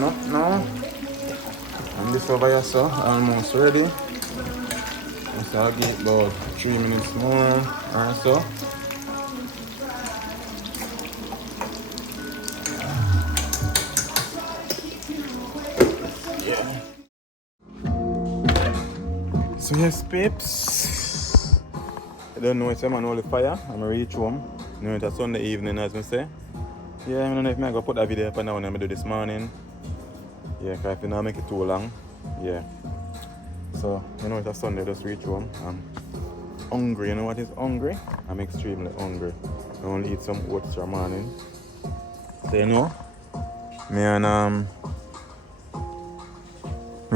brown up now. And this over here, so almost ready. So I'll give about 3 minutes more or so. Yeah. So yes, peeps. I don't know if I'm on all the fire. I'm gonna reach home. You know, it's a Sunday evening, as I say. Yeah, I don't know if I'm gonna put that video up and now when I'm gonna do this morning. Yeah, because if you not make it too long. Yeah. So, you know, it's a Sunday, just reach home. I'm hungry. You know what is hungry? I'm extremely hungry. I want to eat some oats for morning. So, you know, me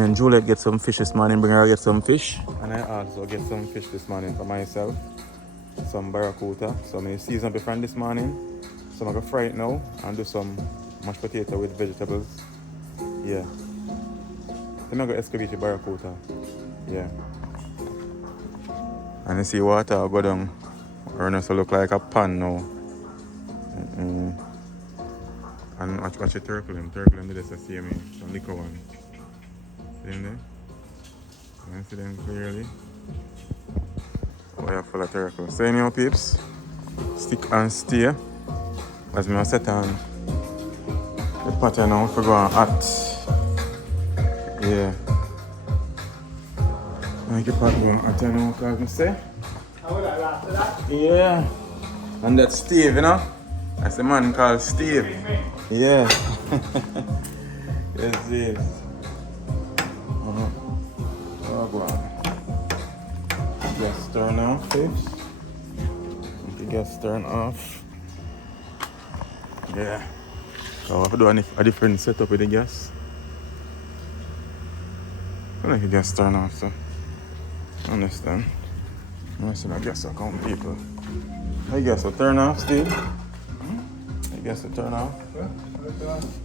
and Juliet get some fish this morning. Bring her get some fish. And I also get some fish this morning for myself. Some barracuda. So I season up from this morning. So I'm going to fry it now and do some mashed potato with vegetables. Yeah. Then I'm going to excavate the barracuda. Yeah. And you see water will go down. Or it look like a pan now. And watch it turtle him. Turtle him this see me. Some liquor one. See them there? You can see them clearly. Oh yeah, full of turtle. So anyhow peeps, stick and stay. As me set on the pot now for going hot. Yeah. Make the pot going hot now, because I say. How would I laugh at that? Yeah. And that's Steve, you know? That's the man called Steve. Yeah. Yes, Steve. Oh, go on. Gas turn off, peeps. The gas turn off. Yeah. So I have to do a different setup with the gas. I like the gas turn off, so understand. I see my gas will come, people. I guess will turn off, Steve. I guess will turn off. Yeah.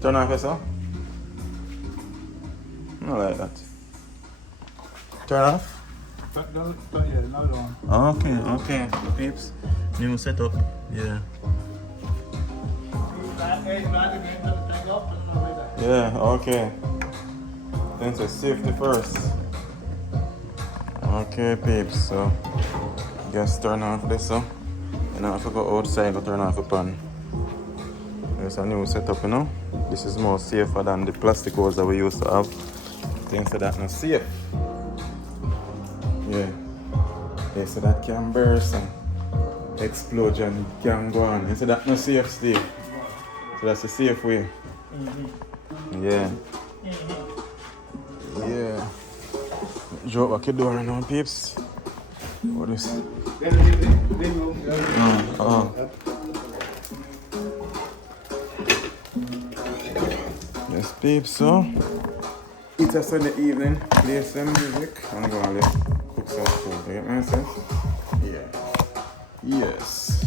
Turn off, yes, sir? Not like that. Turn off? Okay, peeps. New setup, yeah. Yeah, okay. Then say safety first. Okay, peeps, so just turn off this, so. You know, if I go outside, I'll turn off the pan. There's a new setup, you know. This is more safer than the plastic hose that we used to have. Things like that not safe. Yeah. They say that can burst and explosion can go on. They say that not safe, Steve. So that's the safe way. Yeah. Yeah. Drop back your door now, peeps. What is it? Yes, peeps, so it's a Sunday evening, play some music. I'm gonna cook some food. You get my sense? Yeah. Yes.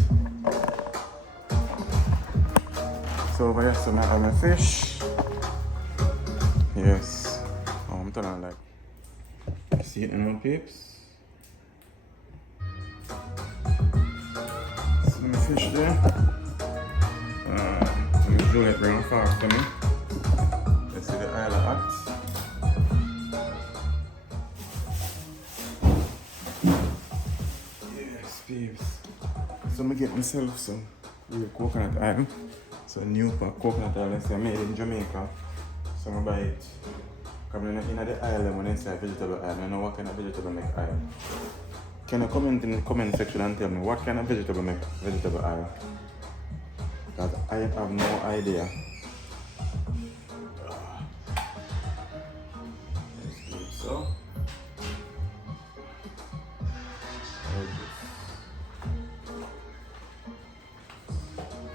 So over here, some of my fish. Yes. Oh, I'm turning like. See it now, peeps. Some fish there. I'm Juliet bring a fork to me. Let's see the Isle of Hot. Yes, peeps. So I get myself some real coconut oil. So new coconut oil, let's say made in Jamaica. So I buy it. Coming in the aisle when I say vegetable oil, I don't know what kind of vegetable make oil. Can you comment in the comment section and tell me what kind of vegetable make vegetable oil? Because I have no idea. So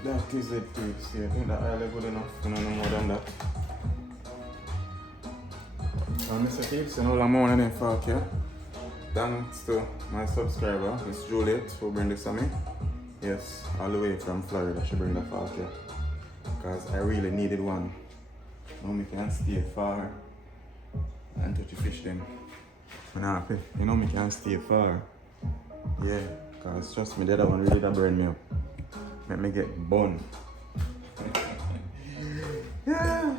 that is it, peeps. I think the oil is good enough. No more than that. Mr. Peeps, you know I'm on in fork here. Thanks to my subscriber, Miss Juliet, who bring this to me. Yes, all the way from Florida, she bring the fork here. Because I really needed one. Now I can stay far and touch the fish then. I'm happy. You know I can stay far. Yeah, because trust me, the other one really that burn me up. Make me get bun. Yeah.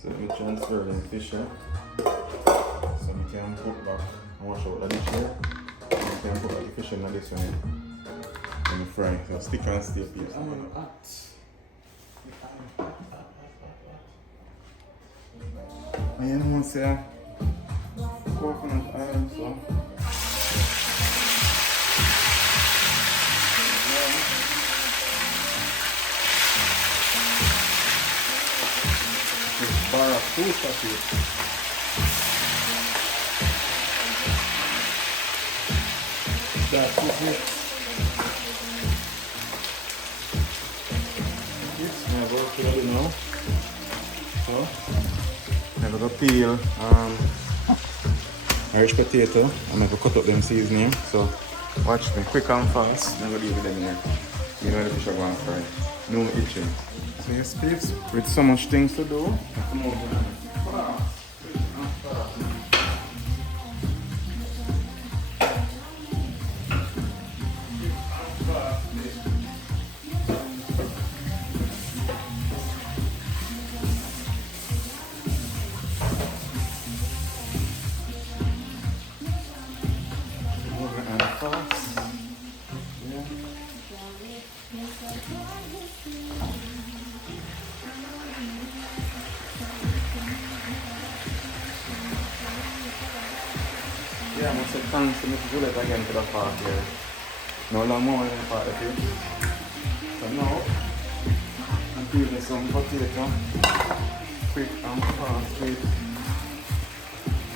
So transfer the fish here. So we can put back and wash out the dish here. We can put back the fish in this one and fry. So stick and stay please. I'm hot. And you know say coconut oil so. Bar of two sausages. That's it. Yes, I'm going to put it now. So, I'm going to peel Irish potato. I'm going to cut up them seasoning. So, watch me, quick and fast. I'm going to leave it in here. You know the fish are going to fry. No itching. So yes, peeps, with so much things to do, come over and fast. Yeah, I must say thanks to Mrs. Juliet again for the park here. No long more in the park here. So now, I'm peeling some potato. Quick and fast, quick.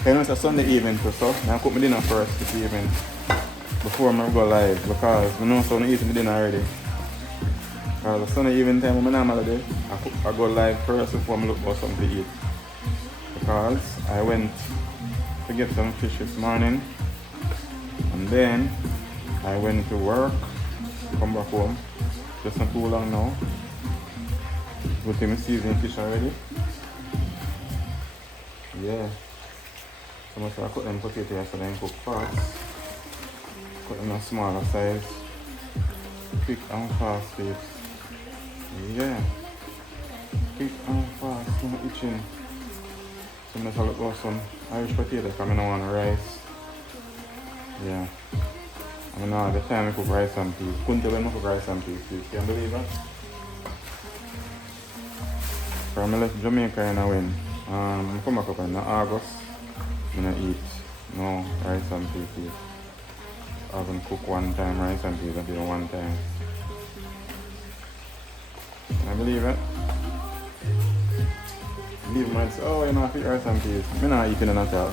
You know it's a Sunday evening too, so I cook my dinner first this evening. Before I go live, because I know so I'm eating the dinner already. Because the Sunday evening time when I normally do, I go live first before I look for something to eat. Because I went to get some fish this morning and then I went to work, come back home, just not too long now. Good thing I seasoning fish already. Yeah. So I cut them potatoes yesterday and cook fast. Cut them a smaller size. Quick and fast, babes. Yeah. Quick and fast, no itching. So I'm gonna look for some Irish potatoes because I don't want rice. Yeah. I don't have the time to cook rice and peas. Couldn't tell them to cook rice and peas, please. Can you believe that? From I left Jamaica and I went. I come back up in August. I'm gonna eat no rice and peas. I'm gonna cook one time rice and peas until one time. Can I believe it? Leave might say, oh, you know, I eat rice and peas. I'm not eating it at all.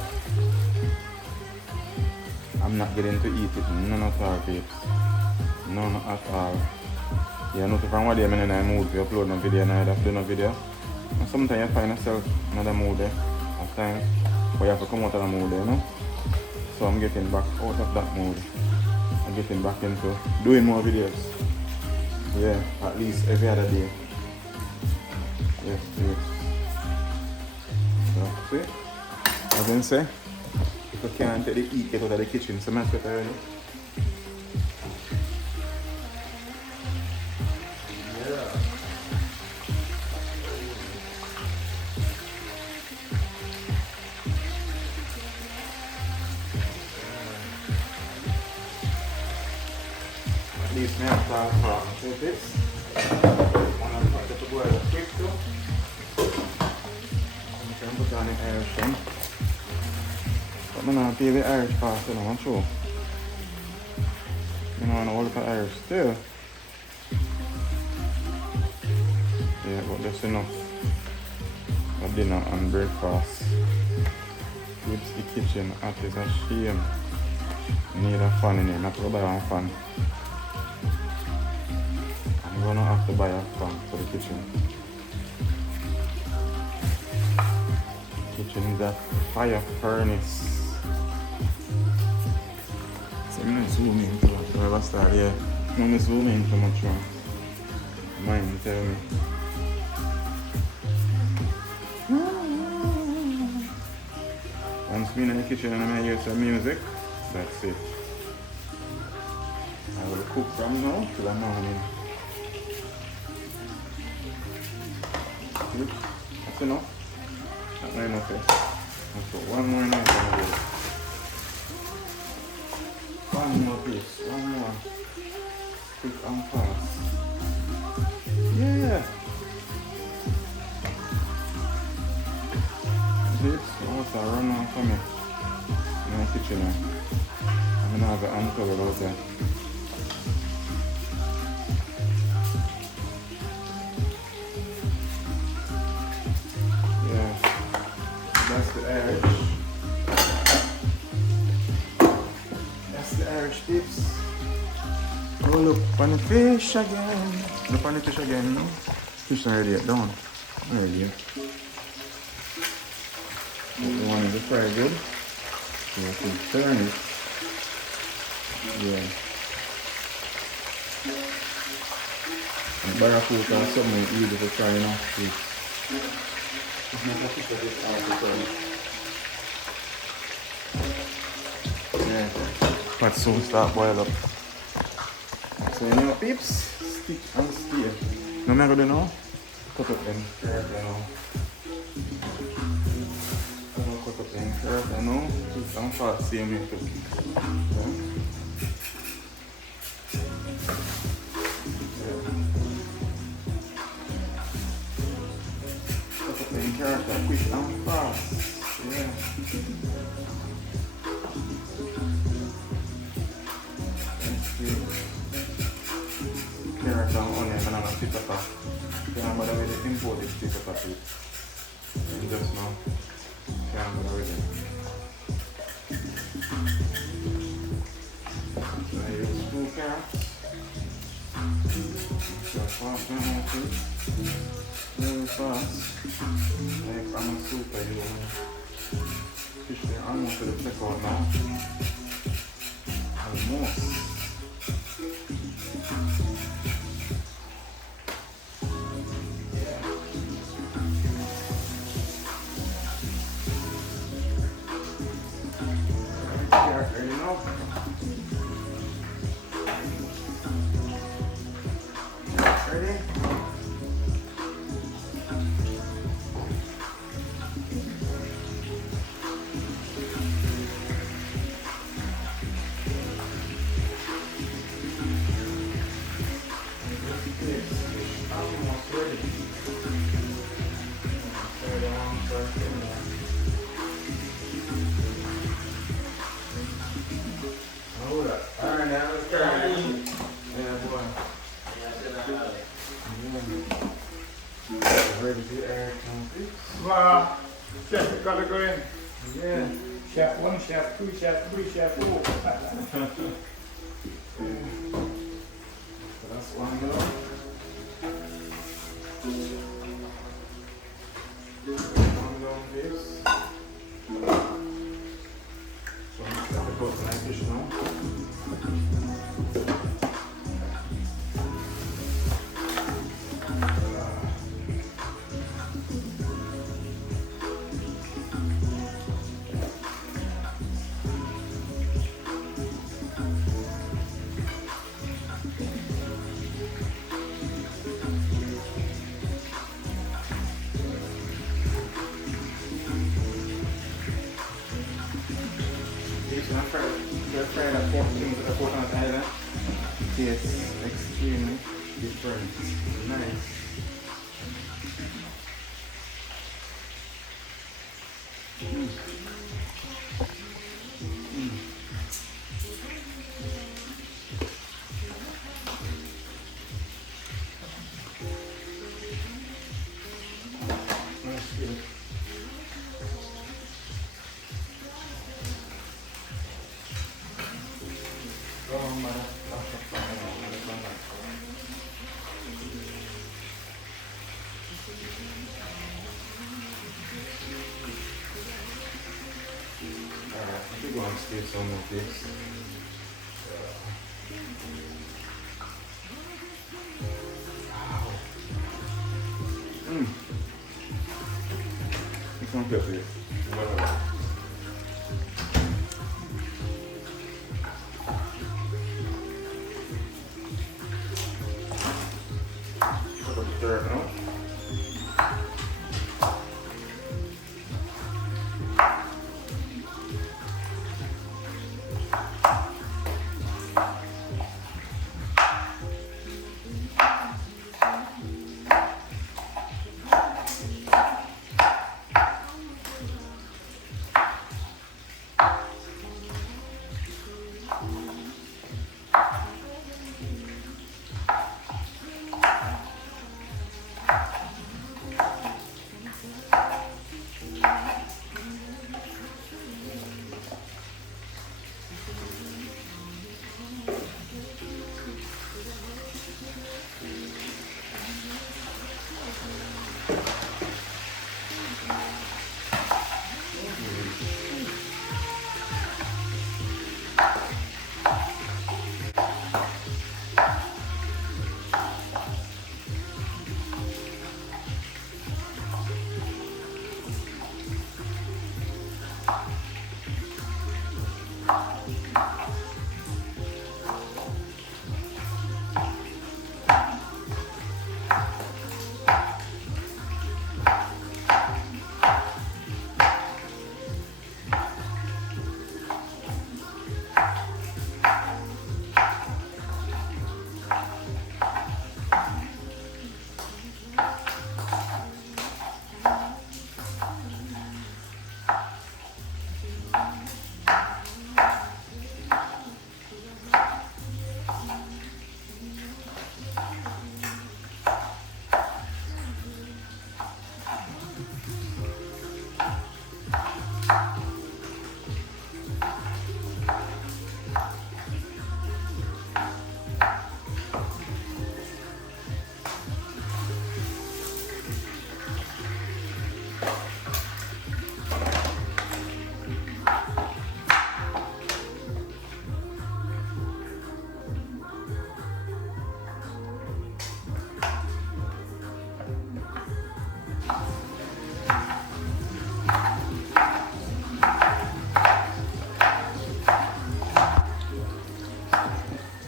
I'm not getting to eat it, none at all, babes. None at all. Yeah, nothing from what day I'm in a mood to upload no video and I have to do no video. And sometimes you find yourself in another mood there, at times. But you have to come out of the mood there, you know? So I'm getting back out of that mood. I'm getting back into doing more videos. Yeah, at least every other day. Yes, yes. So, see? As I say, if you can't take the heat out of the kitchen, so much better already. Yeah. At least now I'm talking about this. And I'm going to boil it quick too. Put on the Irish one. But I'm not peel the Irish pasta now, I'm sure. You know, I know all the Irish still. Yeah, but that's enough for dinner and breakfast. Keeps the kitchen hot is a shame. Need a fan in here, not to go buy a fan. I'm gonna have to buy a fan for the kitchen. Kitchen is a fire furnace. So I'm not zoom in too much. Whenever I start here, I'm zoom in too much. Mind tell me. Once I'm in the kitchen and I hear some music, that's it. I will cook from now till the morning. That's enough. not enough. Let's put one more knife on the board. One more piece, one more. Quick and fast. Yeah. This water run on for me in the kitchen now. I'm gonna have an uncover out there. Yeah, that's the Irish. That's the Irish tips. Oh look, on the fish again. Look on the fish again. Fish already done. Already. The one is very good. So I can turn it. Yeah. And barracuda is something easy to try, you know. It's not a fish that is hard to turn. Yeah. But soon start boil up. So you know peeps, stick and steer. No matter what you know, cut up them carrot, you know. Cut up them carrot, you know. Quick and fast, same way too. Cut up them carrot, quick and fast. Yeah. Carrot and onion and I'm a chip pepper. Can't bother with the imported chip pepper too. Just now. Can't bother with it. So I use 2 carrots. Just fast and healthy. Very fast. Like I'm a super you. Fish there almost to the check out now. Almost. Ready? Almost ready. Hold up. All right, now let's try it. Yeah, boy. Ready to air country? Wow. Chef, you gotta go in. Yeah. Chef 1, chef 2, chef 3, chef 4. So that's one go. One go on this. So I'm just gonna put my fish now. They're fried at 4 on island. Tastes extremely different. Nice. That's good. Alright, I think we're going to skip some of this. Wow. You can't get this. Stir it up.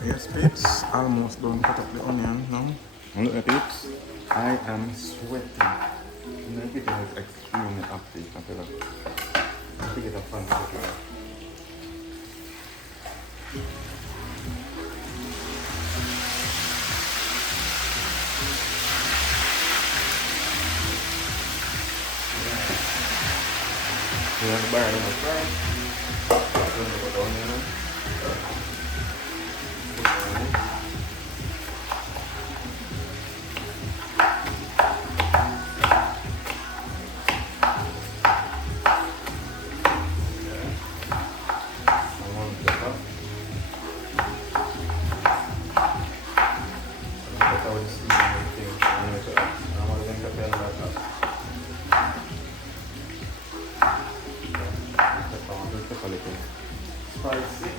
Yes, peeps, almost done cut up the onion now. And look at peeps, I am sweating. My kitchen is extremely active. I feel like I have to get a fan to do that. Yeah, the bar in the front. Then we put the onion in. Put the onion. Spicy.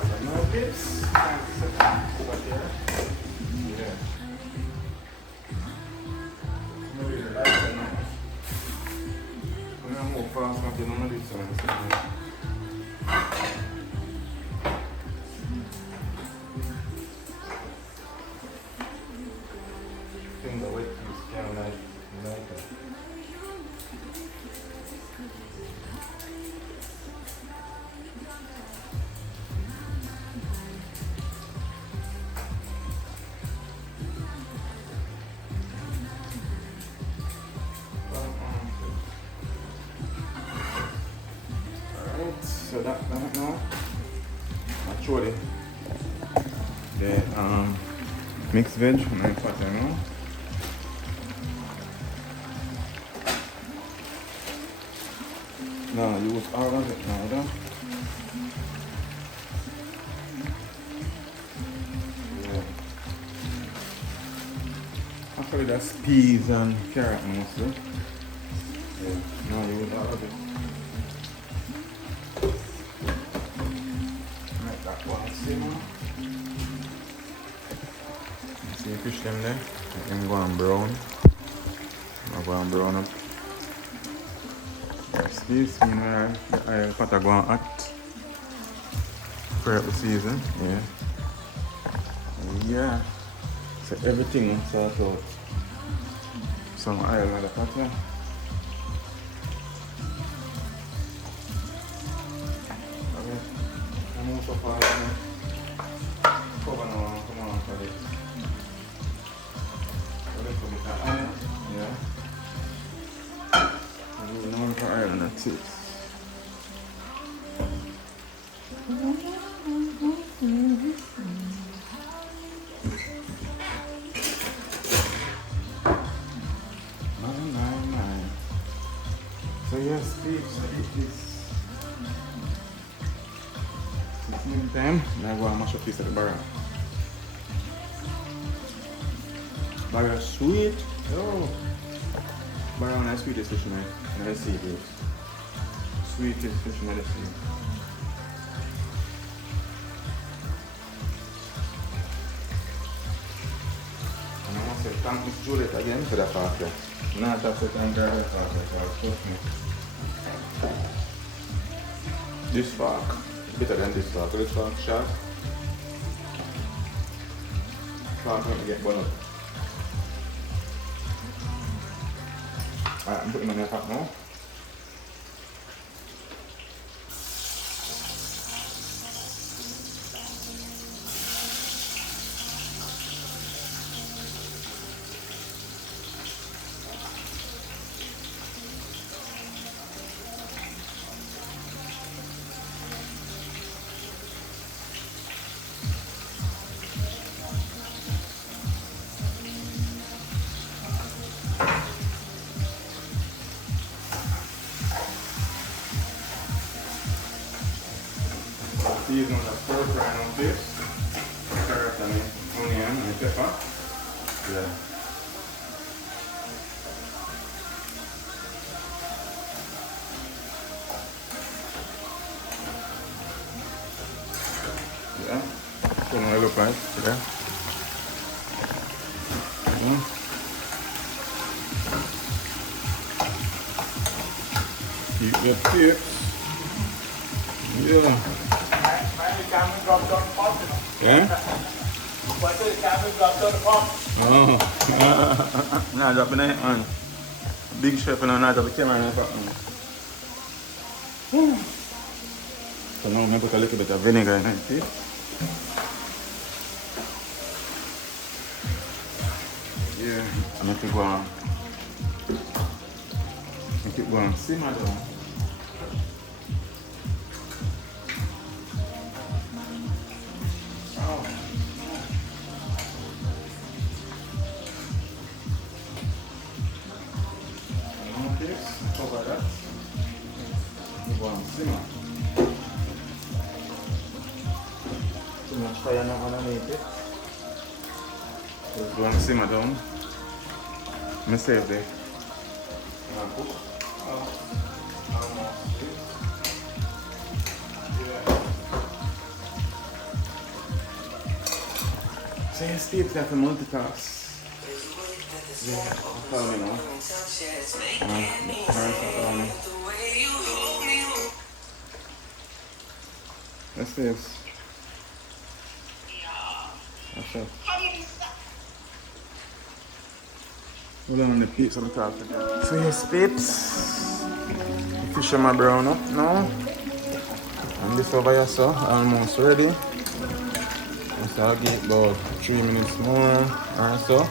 Some more bits. Yeah. Maybe the lights are nice. I'm gonna move fast, I'm gonna do something. Things are wet, it's kind of like that. Alright, so that now. Actually, the mixed veg, and what I know. Now use all of it now, though. Yeah. Actually, that's peas and carrot mostly. Yeah. Now use all of it. Make that one simmer. See the fish them there? Let them go and brown. I'll go and brown up. This meanwhile the pot are going hot. Fry up the season, yeah. Yeah. So everything sort out. Some oil in the pot, yeah. Okay. I'm also far cover now, come on for it. A little bit of oil, yeah. No for iron, that's it. My. So yes, peeps, eat this. It's evening time, now I go and mash up this at the barrel. Barrel sweet. Oh. Barrel and sweetest fish, man. Let's see it. Sweetest fish, man. Let's see. Miss Juliet again for the coffee. Not a second girl coffee, trust me. This fork, better than this fork. This fork sharp. Fork going to get burned up. Alright, I'm putting them in the pot now. Season the stir fry on this. Carrot and onion and pepper. Yeah. Yeah. So now look like, yeah. Keep your tips. Yeah. Yeah? Oh. Nah, dropping it on. Big chef and not drop the camera in the back. So now I'm going to put a little bit of vinegar in it, see? Yeah. I'm going to go on. Make it go on simmer down. Cover that. Go on simmer. Too much fire now underneath it. Just go and simmer down. I'm save it. Cook. So you Steve have to multitask. Yeah, follow me now. Follow me. Let's see this. What's up? Hold on the peeps on the top again. So yes, peeps. The fish are my brown up now. And this over here, so almost ready. So I'll give about 3 minutes more or so.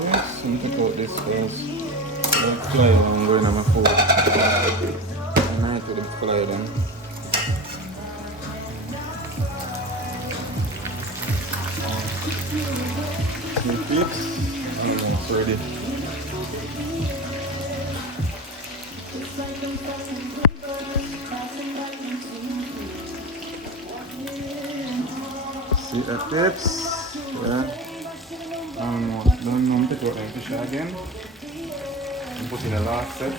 Yes, let me take out this first. Let's try I'm going on my food. I might put the fly then. Peeps, almost ready. See that, peeps? Yeah. Almost done. Now take out the fish again and put in the last set.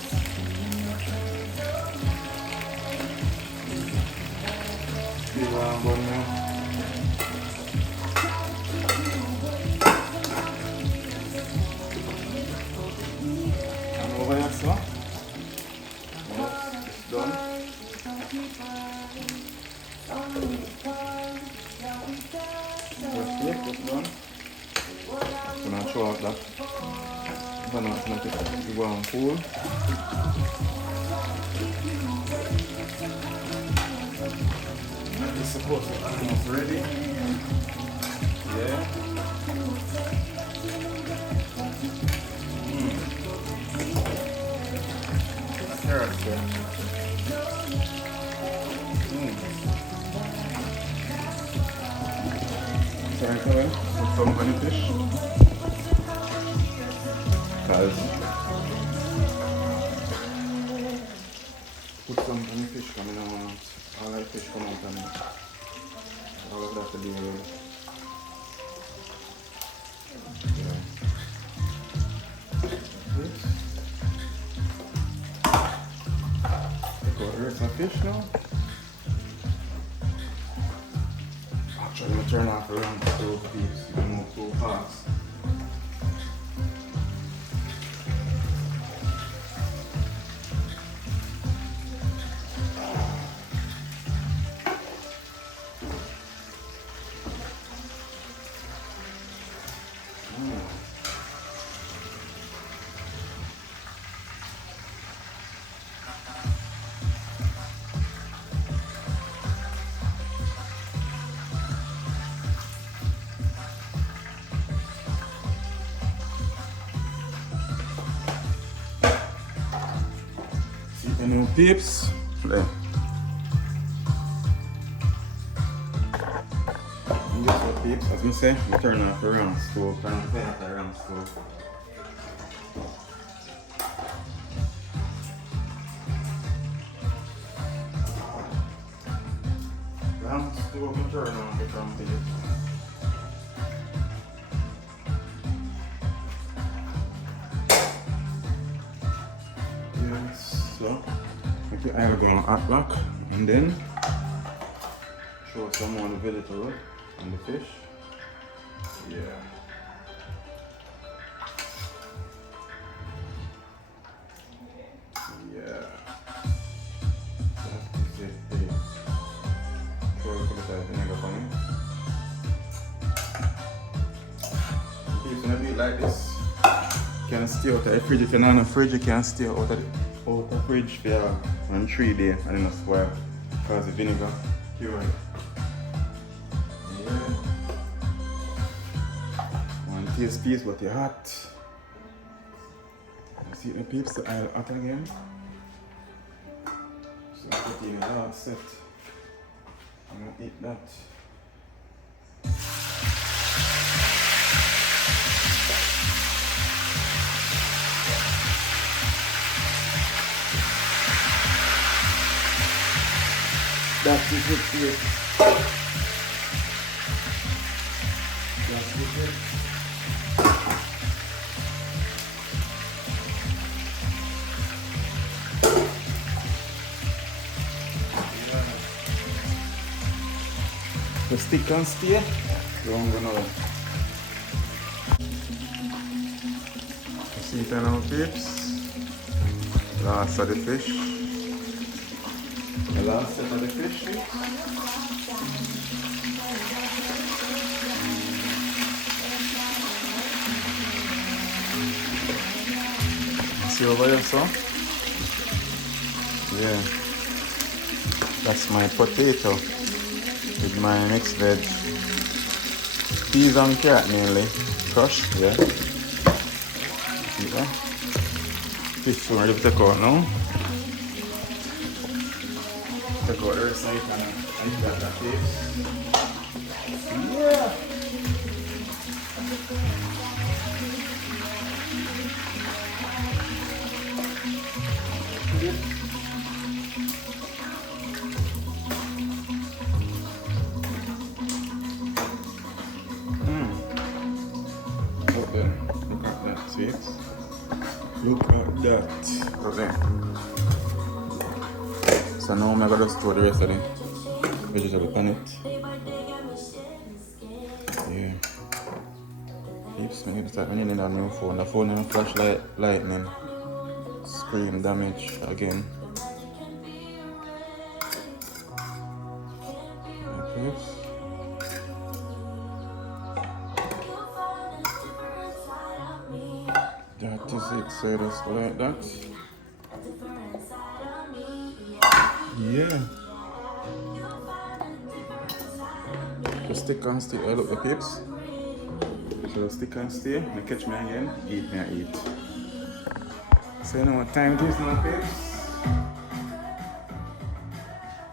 See what I'm going now. And over here, so. Yes, it's done. It's done. I'm going to throw out that banana to make it go and cool. And it's supposed to be almost ready. Yeah. That's carrot there. Sorry, put some on the fish. Guys, put some on the fish coming out. All that fish come out and all of that to be ready. fish now. Actually, I'm turn off around the stove, please. You don't move too fast. See the new peeps? There. And guess what, peeps? As I say, I turn off the round stove. Turn off the round stove. Round stove, I turn off the round peeps. So, okay, I will go on hot block and then show some more of the vegetable and the fish. Yeah. Yeah. That is it. Hey. Show you a bit of vinegar for me. Okay, it's gonna be like this. You can stay out of the fridge. If you're not in the fridge, you can stay out of the fridge for on 3 days and then it's spoil because the vinegar cure it. Yeah. One taste piece, but you're hot. You see the peeps, the oil hot again. So I put in the last set. I'm gonna eat that. That is it here. That is it. Yeah. The stick and stay. Don't go now. See it now, peeps. Last of the fish. The last set of the fish. See over here, so? Yeah. That's my potato with my mixed veg. Peas and carrot mainly. Crushed, yeah. See that? Fish ready to take out now. Take out the rest of it and eat that taste. Yeah! Okay, look at that, see it? Look at that. Okay. So now I'm going to store the rest of the vegetable on it. Yeah. Peeps, I need to start running a new phone. The phone and flashlight lightning. Screen damage again. Yeah, peeps. That is it, so just like that. Yeah. The stick and stay. I look the peeps. So the stick and stay. They catch me again. Eat me, I eat. So you know what time it is now, peeps?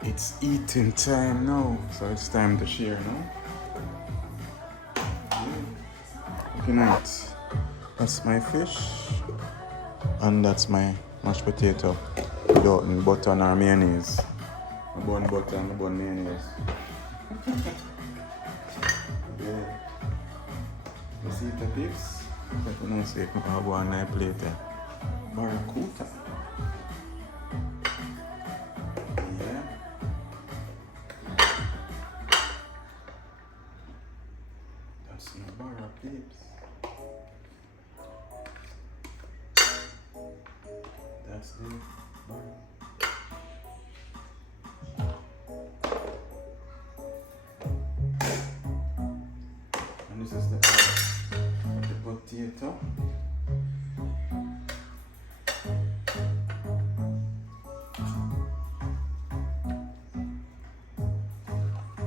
It's eating time now. So it's time to share now. Yeah. Looking at. That's my fish. And that's my mashed potato. Without butter or mayonnaise. I burn butter and I burn mayonnaise. Yeah. You see the peeps? I don't say I have one nice plate there. Barracuda. That's good. And this is the potato.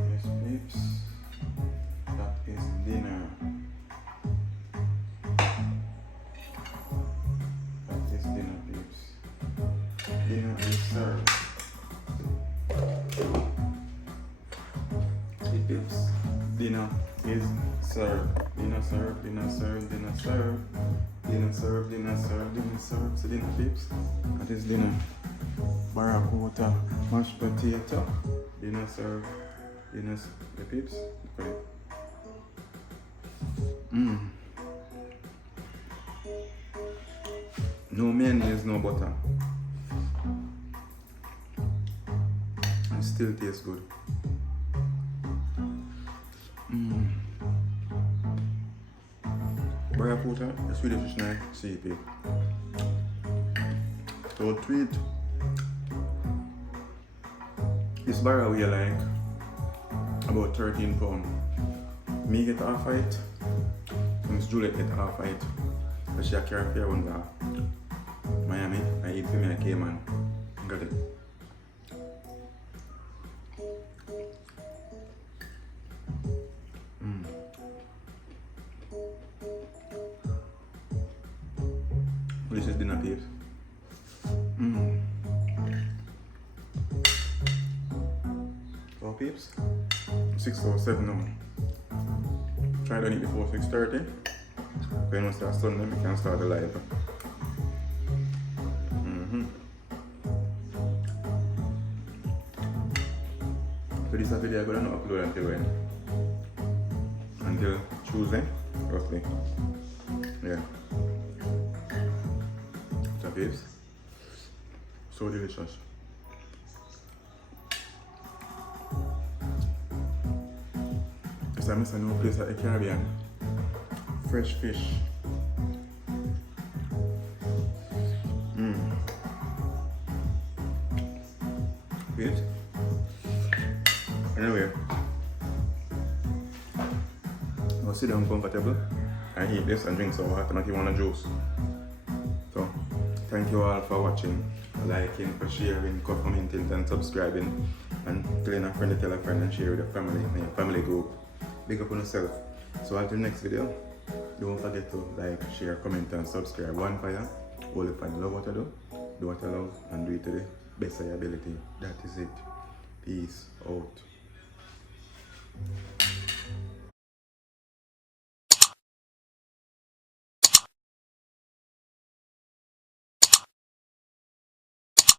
Yes, peeps. That is dinner. That is dinner, peeps. Dinner is served. See, peeps. Dinner is served. Dinner served, dinner served, dinner served. Dinner served, dinner served, dinner served. So dinner, peeps. That is dinner. Barracuda, mashed potato. Dinner served. Dinner the peeps. Look at it. No mayonnaise, no butter. It still tastes good. Barracuda, the Swedish fish knife, CP. So tweet. This barra we like about 13 pounds. Me get half it, Miss Juliet get half it. But she carry fair one to Miami. I eat for me and Cayman. Got it. This is dinner, peeps. So peeps, 6 or 7 now. Try to eat before 6:30. When we start Sunday, we can start the live. So this video I'm gonna upload until when? Until Tuesday, roughly. Yeah. So peeps, so delicious. I miss a new place at the Caribbean. Fresh fish. Wait. Anyway, I'll sit down comfortable and eat this and drink some water, not even a juice. So, thank you all for watching, liking, for sharing, commenting, and subscribing, and telling a friend to tell a friend and share with your family and your family group. Big up on yourself. So until next video, don't forget to like, share, comment and subscribe. One fire, all if I love what I do what I love and do it to the best of your ability. That is it. Peace out.